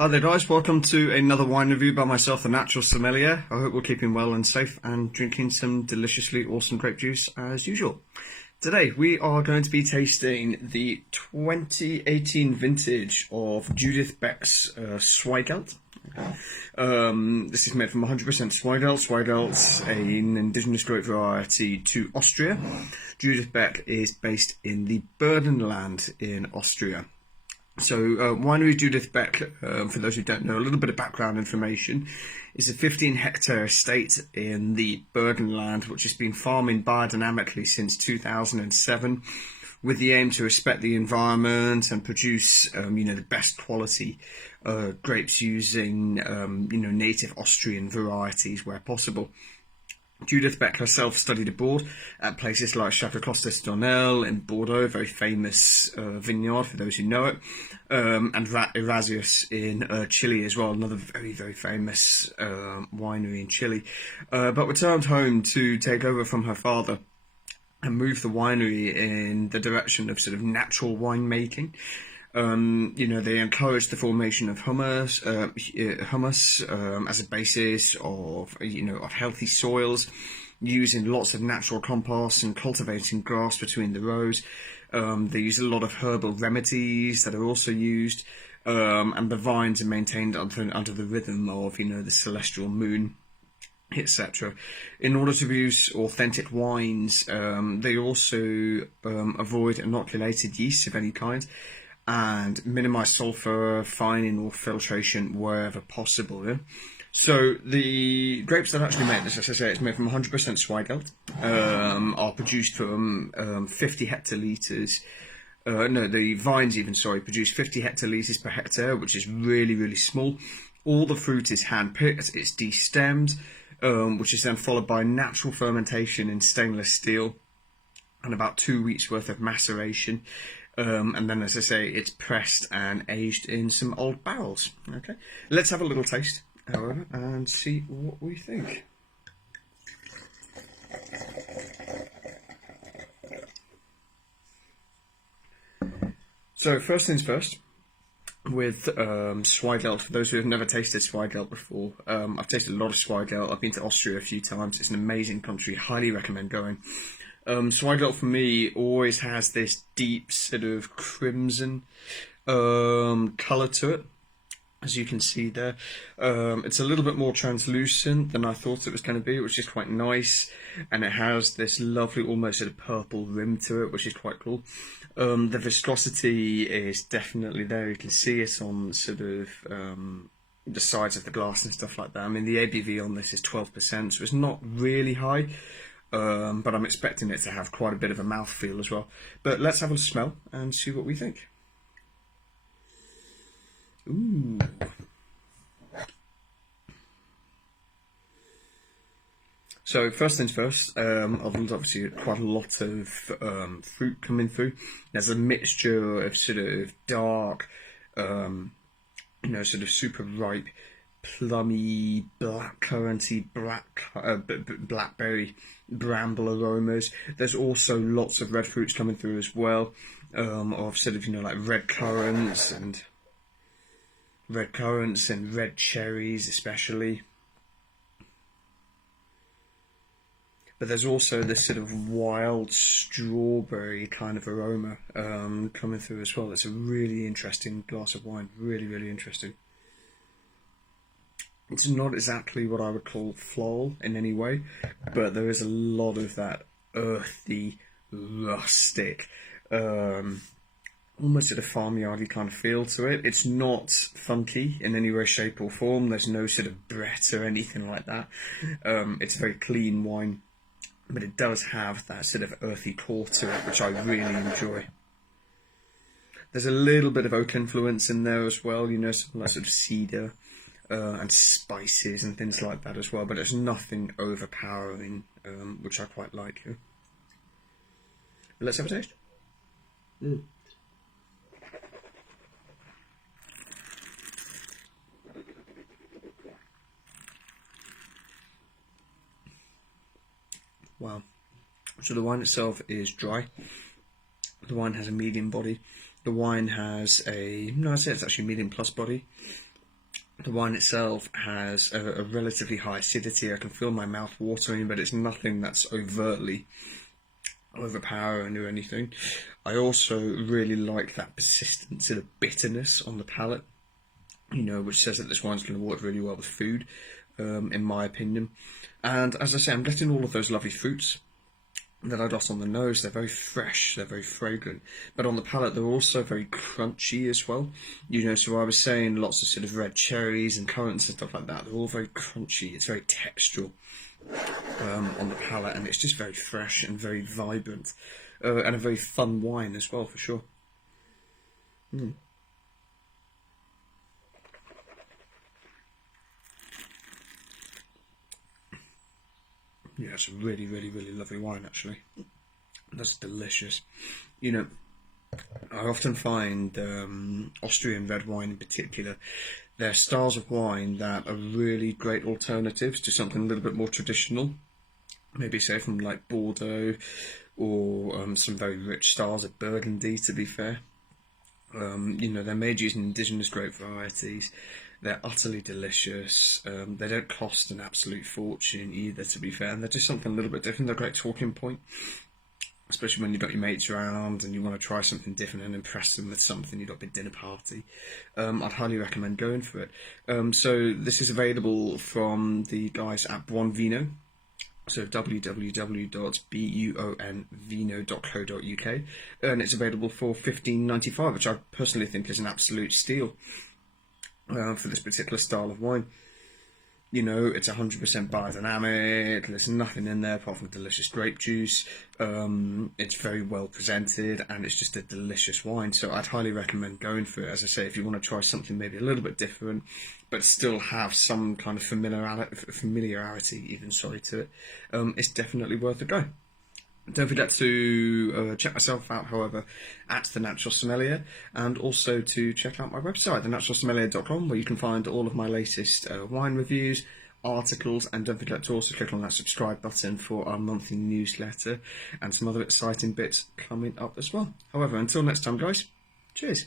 Hi there guys, welcome to another wine review by myself, the Natural Sommelier. I hope we're keeping well and safe and drinking some deliciously awesome grape juice as usual. Today we are going to be tasting the 2018 vintage of Judith Beck's Zweigelt. This is made from 100% Zweigelt. Zweigelt's an indigenous grape variety to Austria. Judith Beck is based in the Burgenland in Austria. So, Winery Judith Beck, for those who don't know, a little bit of background information, is a 15-hectare estate in the Burgenland, which has been farming biodynamically since 2007, with the aim to respect the environment and produce, the best quality grapes using, native Austrian varieties where possible. Judith Beck herself studied abroad at places like Chateau Clos-d'Estournel in Bordeaux, very famous vineyard for those who know it, and Erasmus in Chile as well, another very, very famous winery in Chile, but returned home to take over from her father and move the winery in the direction of sort of natural winemaking. They encourage the formation of humus as a basis of healthy soils, using lots of natural composts and cultivating grass between the rows. They use a lot of herbal remedies that are also used, and the vines are maintained under the rhythm of the celestial moon, etc. In order to produce authentic wines, they also avoid inoculated yeasts of any kind, and minimise sulphur, fining or filtration wherever possible. Yeah? So the grapes that actually made this, as I say, it's made from 100% Zweigelt, are produced from 50 hectolitres. The vines even, produce 50 hectolitres per hectare, which is really, really small. All the fruit is hand-picked, it's destemmed, which is then followed by natural fermentation in stainless steel and about 2 weeks worth of maceration. And then, as I say, it's pressed and aged in some old barrels. Okay, let's have a little taste, however, and see what we think. So, first things first, with Zweigelt. For those who have never tasted Zweigelt before, I've tasted a lot of Zweigelt. I've been to Austria a few times. It's an amazing country. Highly recommend going. Zweigelt for me always has this deep sort of crimson colour to it, as you can see there. It's a little bit more translucent than I thought it was going to be, which is quite nice, and it has this lovely almost sort of purple rim to it, which is quite cool. The viscosity is definitely there. You can see it on sort of the sides of the glass and stuff like that. I mean, the ABV on this is 12%, so it's not really high. But I'm expecting it to have quite a bit of a mouthfeel as well. But let's have a smell and see what we think. Ooh. So first things first, I've obviously quite a lot of fruit coming through. There's a mixture of sort of dark, sort of super ripe, plummy, blackcurranty, blackberry, bramble aromas. There's also lots of red fruits coming through as well, of sort of like red currants and red cherries especially. But there's also this sort of wild strawberry kind of aroma coming through as well. It's a really interesting glass of wine. Really, really interesting. It's not exactly what I would call floral in any way, but there is a lot of that earthy, rustic, almost sort of farmyardy kind of feel to it. It's not funky in any way, shape or form. There's no sort of Brett or anything like that. It's a very clean wine, but it does have that sort of earthy core to it, which I really enjoy. There's a little bit of oak influence in there as well, some like sort of cedar. And spices and things like that as well, but it's nothing overpowering, which I quite like. But let's have a taste. Wow. So the wine itself is dry. The wine has a medium body. The wine has a, no, I'd say it's actually medium plus body. The wine itself has a relatively high acidity. I can feel my mouth watering, but it's nothing that's overtly overpowering or anything. I also really like that persistence and the bitterness on the palate, which says that this wine's going to work really well with food, in my opinion. And as I say, I'm getting all of those lovely fruits that I got on the nose. They're very fresh, they're very fragrant, but on the palate they're also very crunchy as well. So I was saying lots of sort of red cherries and currants and stuff like that. They're all very crunchy. It's very textural on the palate, and it's just very fresh and very vibrant, and a very fun wine as well, for sure. Yeah, it's a really, really, really lovely wine, actually. That's delicious. You know, I often find Austrian red wine in particular, they're styles of wine that are really great alternatives to something a little bit more traditional. Maybe say from like Bordeaux, or some very rich styles of Burgundy, to be fair. They're made using indigenous grape varieties. They're utterly delicious. They don't cost an absolute fortune either, to be fair. And they're just something a little bit different. They're a great talking point, especially when you've got your mates around and you want to try something different and impress them with something. You've got a big dinner party. I'd highly recommend going for it. So this is available from the guys at Buon Vino. So www.buonvino.co.uk, and it's available for $15.95, which I personally think is an absolute steal for this particular style of wine. It's 100% biodynamic. There's nothing in there apart from delicious grape juice. It's very well presented, and it's just a delicious wine. So I'd highly recommend going for it. As I say, if you want to try something maybe a little bit different, but still have some kind of familiarity even, to it, it's definitely worth a go. Don't forget to check myself out, however, at The Natural Sommelier, and also to check out my website, thenaturalsommelier.com, where you can find all of my latest wine reviews, articles, and don't forget to also click on that subscribe button for our monthly newsletter and some other exciting bits coming up as well. However, until next time, guys, cheers.